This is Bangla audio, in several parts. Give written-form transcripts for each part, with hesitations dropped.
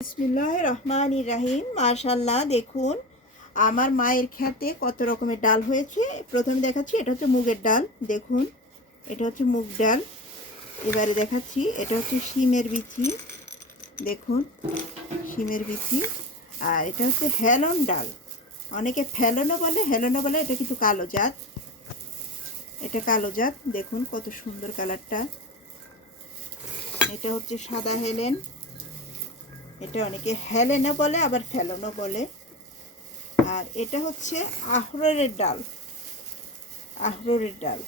বিসমিল্লাহির রহমানির রহিম। মাশাআল্লাহ, দেখুন আমার মায়ের খেতে কত রকমের ডাল হয়েছে। প্রথমে দেখাচ্ছি, এটা হচ্ছে মুগের ডাল। দেখুন, এটা হচ্ছে মুগ ডাল। এবারে দেখাচ্ছি, এটা হচ্ছে শিমের বিচি। দেখুন, শিমের বিচি। আর এটা হচ্ছে হেলন ডাল, অনেকে হেলনও বলে। এটা কিন্তু কালো জাত, এটা কালো জাত। দেখুন কত সুন্দর কালারটা। এটা হচ্ছে সাদা হেলেন, এটা অনেকে হেলেনও বলে আবার ফেলনও বলে। আর এটা হচ্ছে আহররের ডাল, আহররের ডাল।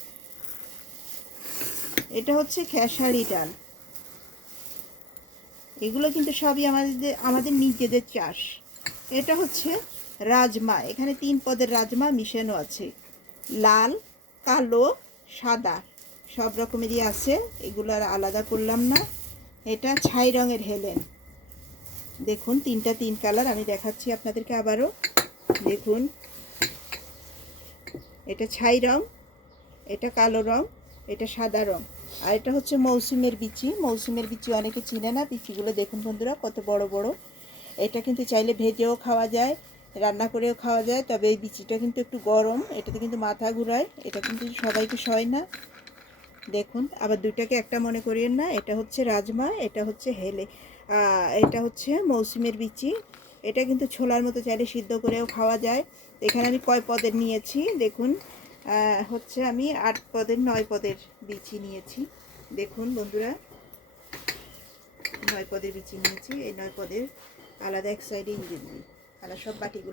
এটা হচ্ছে খেসারি ডাল। এগুলো কিন্তু সবই আমাদের নিজেদের চাষ। এটা হচ্ছে রাজমা, এখানে 3 পদের রাজমা মিশানো আছে, লাল, কালো, সাদা, সব রকমেরই আছে, এগুলো আর আলাদা করলাম না। এটা ছাই রঙের হেলেন। দেখুন 3টা 3 কালার, আমি দেখাচ্ছি আপনাদেরকে আবারও। দেখুন, এটা ছাই রং, এটা কালো রং, এটা সাদা রং। আর এটা হচ্ছে মৌসুমের বিচি। মৌসুমের বিচি অনেকে চিনে না। বিচিগুলো দেখুন বন্ধুরা কত বড় বড়। এটা কিন্তু চাইলে ভেজেও খাওয়া যায়, রান্না করেও খাওয়া যায়। তবে এই বিচিটা কিন্তু একটু গরম, এটাতে কিন্তু মাথা ঘুরায়, এটা কিন্তু সবাইকে সয় না। দেখুন, আবার দুইটাকে একটা মনে করিয়েন না। এটা হচ্ছে রাজমা, এটা হচ্ছে এটা হচ্ছে মৌসুমের বিচি। এটা কিন্তু ছোলার মতো চাইলে সিদ্ধ করেও খাওয়া যায়। এখানে আমি কয় পদের নিয়েছি দেখুন, হচ্ছে আমি 8 পদের 9 পদের বিচি নিয়েছি। দেখুন বন্ধুরা, 9 পদের বিচি নিয়েছি। এই 9 পদের আলাদা এক সাইডে দিয়ে দিই, আলাদা সব বাটিগুলো